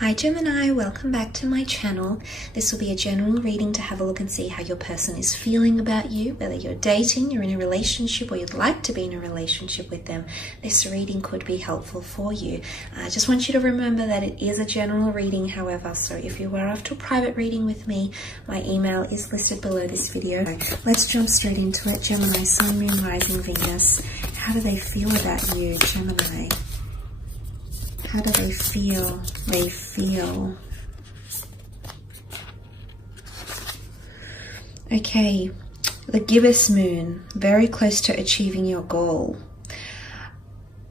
Hi Gemini, welcome back to my channel. This will be a general reading to have a look and see how your person is feeling about you, whether you're dating, you're in a relationship, or you'd like to be in a relationship with them. This reading could be helpful for you. I just want you to remember that it is a general reading, however, so if you were after a private reading with me, my email is listed below this video. Let's jump straight into it. Gemini, Sun, Moon, Rising, Venus. How do they feel about you, Gemini? How do they feel? They feel. Okay, the gibbous moon, very close to achieving your goal.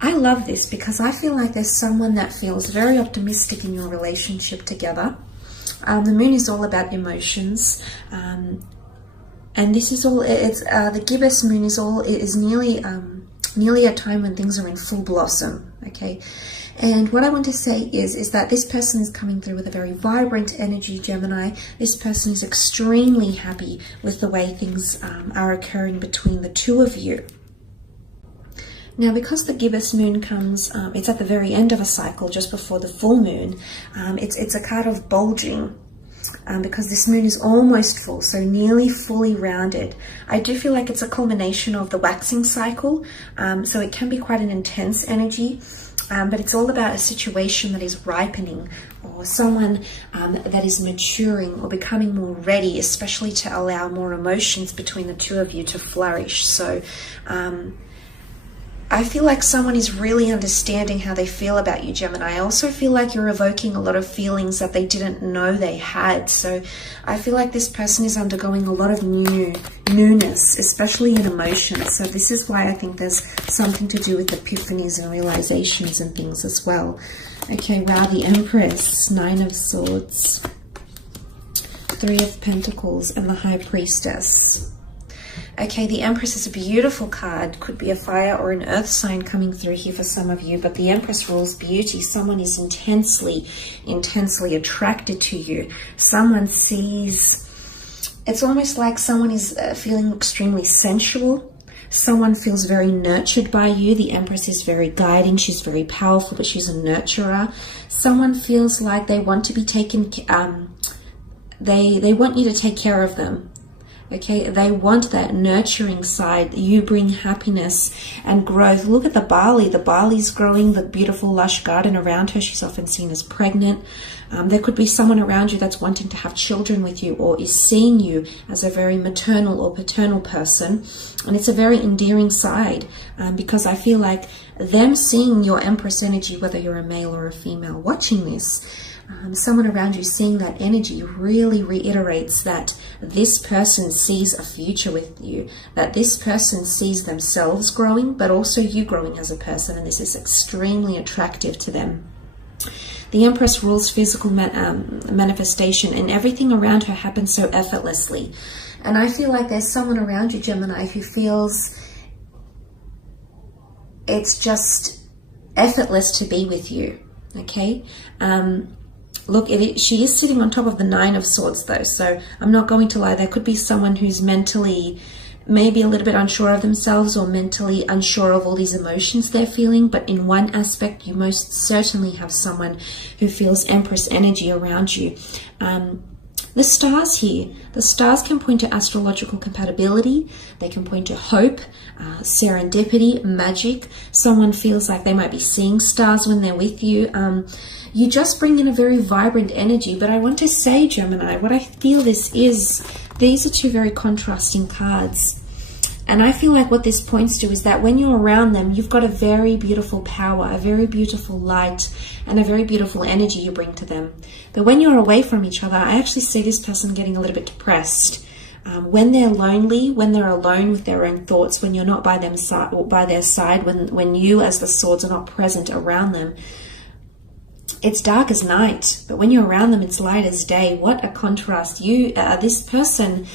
I love this because I feel like there's someone that feels very optimistic in your relationship together. The moon is all about emotions. And this is all, the gibbous moon is nearly a time when things are in full blossom, okay? And what I want to say is that this person is coming through with a very vibrant energy, Gemini. This person is extremely happy with the way things are occurring between the two of you. Now, because the gibbous moon comes, it's at the very end of a cycle, just before the full moon, it's a card of bulging. Because this moon is almost full, so nearly fully rounded. I do feel like it's a culmination of the waxing cycle, so it can be quite an intense energy, but it's all about a situation that is ripening, or someone that is maturing or becoming more ready, especially to allow more emotions between the two of you to flourish. So I feel like someone is really understanding how they feel about you, Gemini. I also feel like you're evoking a lot of feelings that they didn't know they had. So I feel like this person is undergoing a lot of newness, especially in emotions. So this is why I think there's something to do with epiphanies and realizations and things as well. Okay, wow, the Empress, Nine of Swords, Three of Pentacles, and the High Priestess. Okay, the Empress is a beautiful card. Could be a fire or an earth sign coming through here for some of you, but the Empress rules beauty. Someone is intensely attracted to you. Someone sees, it's almost like someone is feeling extremely sensual. Someone feels very nurtured by you. The Empress is very guiding. She's very powerful, but she's a nurturer. Someone feels like they want to be taken, they want you to take care of them. Okay, they want that nurturing side. You bring happiness and growth. Look at the barley. The barley's growing, the beautiful lush garden around her. She's often seen as pregnant. There could be someone around you that's wanting to have children with you, or is seeing you as a very maternal or paternal person. And it's a very endearing side, because I feel like them seeing your Empress energy, whether you're a male or a female watching this, someone around you seeing that energy really reiterates that this person sees a future with you, that this person sees themselves growing, but also you growing as a person, and this is extremely attractive to them. The Empress rules physical manifestation, and everything around her happens so effortlessly. And I feel like there's someone around you, Gemini, who feels it's just effortless to be with you, okay? Look, she is sitting on top of the Nine of Swords though, so I'm not going to lie. There could be someone who's mentally maybe a little bit unsure of themselves, or mentally unsure of all these emotions they're feeling, but in one aspect, you most certainly have someone who feels Empress energy around you. The stars here, the stars can point to astrological compatibility. They can point to hope, serendipity, magic. Someone feels like they might be seeing stars when they're with you. You just bring in a very vibrant energy. But I want to say, Gemini, what I feel these are two very contrasting cards. And I feel like what this points to is that when you're around them, you've got a very beautiful power, a very beautiful light, and a very beautiful energy you bring to them. But when you're away from each other, I actually see this person getting a little bit depressed. When they're lonely, when they're alone with their own thoughts, when you're not by their side, when you as the swords are not present around them, it's dark as night. But when you're around them, it's light as day. What a contrast. This person,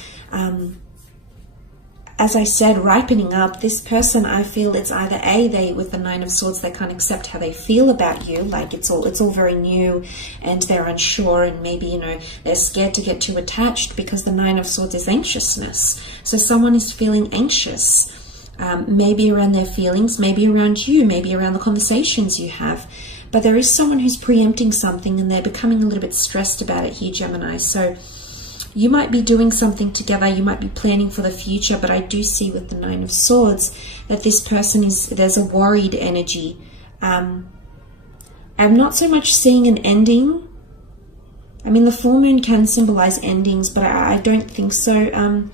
as I said, ripening up. This person, I feel it's either they with the Nine of Swords, they can't accept how they feel about you, like it's all very new, and they're unsure, and maybe they're scared to get too attached, because the Nine of Swords is anxiousness. So someone is feeling anxious, maybe around their feelings, maybe around you, maybe around the conversations you have. but there is someone who's preempting something and they're becoming a little bit stressed about it here, Gemini. So you might be doing something together, you might be planning for the future, but I do see with the Nine of Swords that this person there's a worried energy. I'm not so much seeing an ending. I mean, the full moon can symbolize endings, but I don't think so.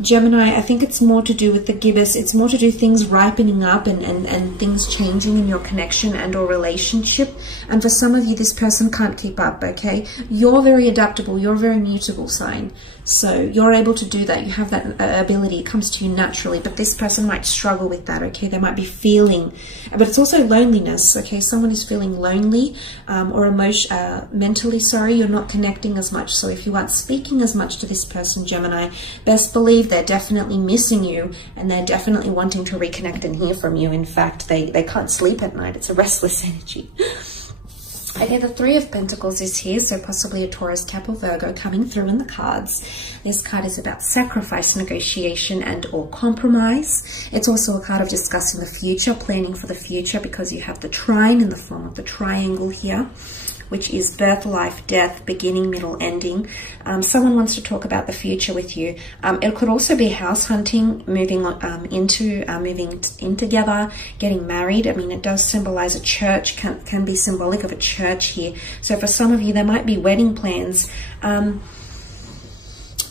Gemini, I think it's more to do with the gibbous. It's more to do things ripening up and things changing in your connection and or relationship. And for some of you, this person can't keep up, okay? You're very adaptable. You're a very mutable sign. So you're able to do that. You have that ability. It comes to you naturally. But this person might struggle with that, okay? They might be feeling, but it's also loneliness, okay? Someone is feeling lonely or mentally, sorry, you're not connecting as much. So if you aren't speaking as much to this person, Gemini, best believe they're definitely missing you and they're definitely wanting to reconnect and hear from you. In fact, they can't sleep at night. It's a restless energy. Okay, the Three of Pentacles is here, so possibly a Taurus, Cap, or Virgo coming through in the cards. This card is about sacrifice, negotiation, and or compromise. It's also a card of discussing the future, planning for the future, because you have the trine in the form of the triangle here, which is birth, life, death, beginning, middle, ending. Someone wants to talk about the future with you. It could also be house hunting, moving in together, getting married. I mean, it does symbolize a church, can be symbolic of a church here. So for some of you, there might be wedding plans.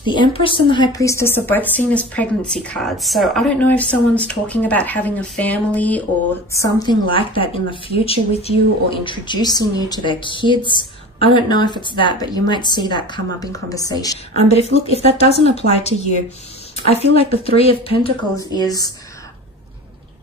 The Empress and the High Priestess are both seen as pregnancy cards. So I don't know if someone's talking about having a family or something like that in the future with you, or introducing you to their kids. I don't know if it's that, but you might see that come up in conversation. But if that doesn't apply to you, I feel like the Three of Pentacles is,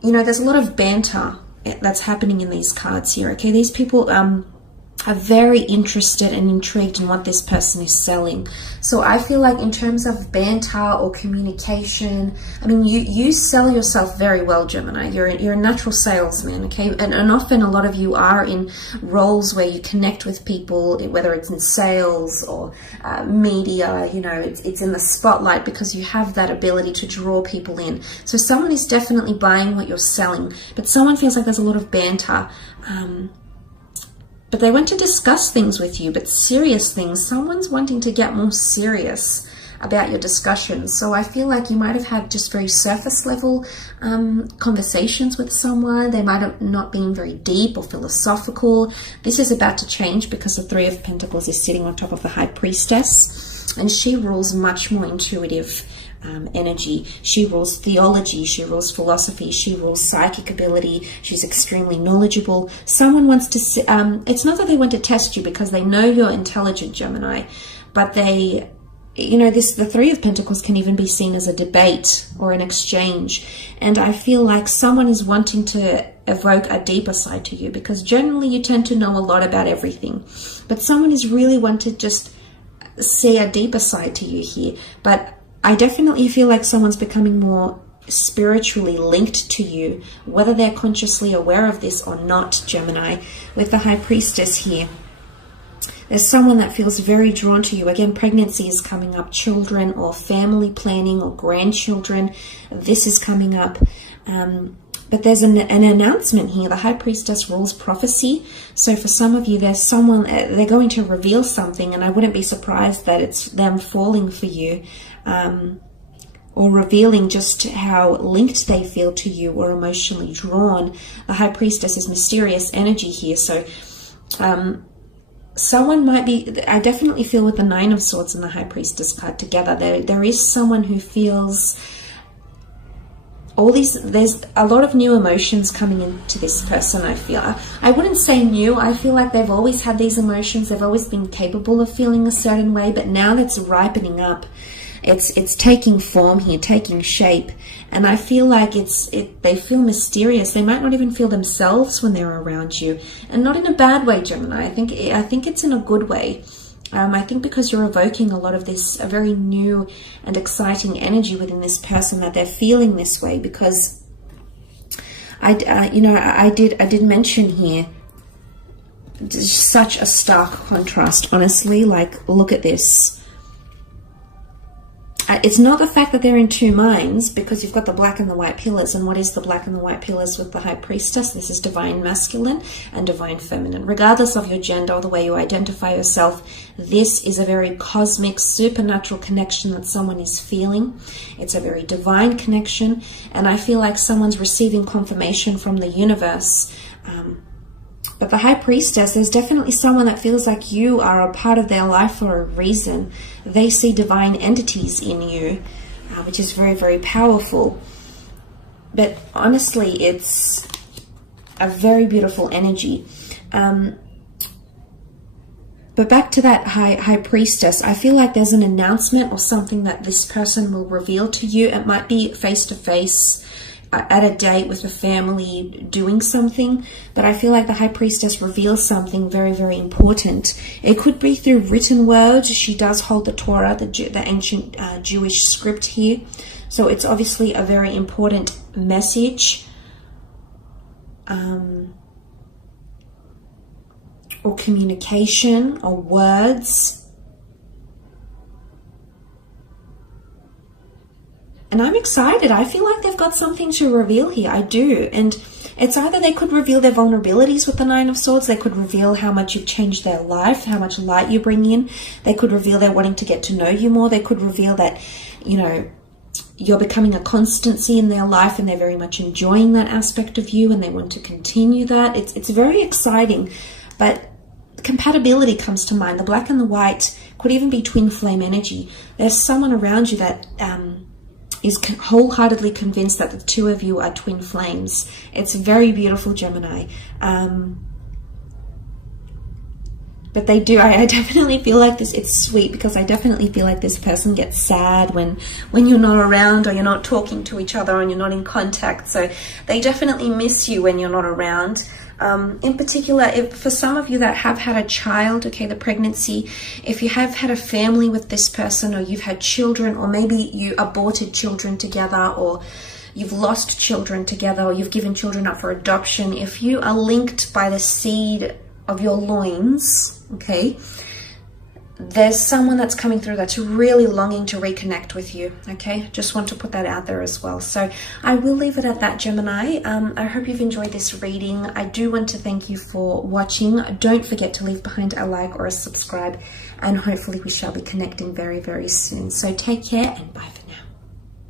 you know, there's a lot of banter that's happening in these cards here, okay? These people are very interested and intrigued in what this person is selling. So I feel like in terms of banter or communication, I mean, you sell yourself very well, Gemini. You're a natural salesman, okay? And often a lot of you are in roles where you connect with people, whether it's in sales or media, you know, it's in the spotlight because you have that ability to draw people in. So someone is definitely buying what you're selling, but someone feels like there's a lot of banter. But they want to discuss things with you, but serious things. Someone's wanting to get more serious about your discussions. So I feel like you might have had just very surface level conversations with someone. They might have not been very deep or philosophical. This is about to change because the Three of Pentacles is sitting on top of the High Priestess, and she rules much more intuitive energy. She rules theology, she rules philosophy, she rules psychic ability. She's extremely knowledgeable. Someone wants to it's not that they want to test you because they know you're intelligent, Gemini, but they, you know, the Three of Pentacles can even be seen as a debate or an exchange. And I feel like someone is wanting to evoke a deeper side to you, because generally you tend to know a lot about everything, but someone is really wanting to just see a deeper side to you here. But I definitely feel like someone's becoming more spiritually linked to you, whether they're consciously aware of this or not, Gemini. With the High Priestess here, there's someone that feels very drawn to you. Again, pregnancy is coming up, children or family planning or grandchildren. This is coming up. But there's an announcement here. The High Priestess rules prophecy. So for some of you, there's someone, they're going to reveal something, and I wouldn't be surprised that it's them falling for you, or revealing just how linked they feel to you or emotionally drawn. The High Priestess is mysterious energy here. So someone might be, I definitely feel with the Nine of Swords and the High Priestess card together, there is someone who feels there's a lot of new emotions coming into this person. I feel, I wouldn't say new, I feel like they've always had these emotions, they've always been capable of feeling a certain way, but now that's ripening up. It's taking form here, taking shape, and I feel like they feel mysterious. They might not even feel themselves when they're around you, and not in a bad way, Gemini. I think it's in a good way. I think because you're evoking a lot of this, a very new and exciting energy within this person, that they're feeling this way. Because I did mention here such a stark contrast. Honestly, like, look at this. It's not the fact that they're in two minds, because you've got the black and the white pillars. And what is the black and the white pillars with the High Priestess? This is divine masculine and divine feminine. Regardless of your gender or the way you identify yourself, this is a very cosmic, supernatural connection that someone is feeling. It's a very divine connection. And I feel like someone's receiving confirmation from the universe. But the High Priestess, there's definitely someone that feels like you are a part of their life for a reason. They see divine entities in you, which is very, very powerful. But honestly, it's a very beautiful energy. But back to that High Priestess, I feel like there's an announcement or something that this person will reveal to you. It might be face-to-face, at a date with a family, doing something, but I feel like the High Priestess reveals something very, very important. It could be through written words. She does hold the Torah, the ancient Jewish script here, so it's obviously a very important message, or communication, or words. And I'm excited. I feel like they've got something to reveal here. I do. And it's either they could reveal their vulnerabilities with the Nine of Swords. They could reveal how much you've changed their life, how much light you bring in. They could reveal they're wanting to get to know you more. They could reveal that, you know, you're becoming a constancy in their life and they're very much enjoying that aspect of you and they want to continue that. It's very exciting. But compatibility comes to mind. The black and the white could even be twin flame energy. There's someone around you that is wholeheartedly convinced that the two of you are twin flames. It's very beautiful, Gemini. But they do, I definitely feel like this, it's sweet, because I definitely feel like this person gets sad when you're not around, or you're not talking to each other and you're not in contact. So they definitely miss you when you're not around. In particular, if for some of you that have had a child, okay, the pregnancy, if you have had a family with this person, or you've had children, or maybe you aborted children together, or you've lost children together, or you've given children up for adoption, if you are linked by the seed of your loins, okay, there's someone that's coming through that's really longing to reconnect with you, okay? Just want to put that out there as well. So I will leave it at that, Gemini. I hope you've enjoyed this reading. I do want to thank you for watching. Don't forget to leave behind a like or a subscribe, and hopefully we shall be connecting very, very soon. So take care, and bye for now.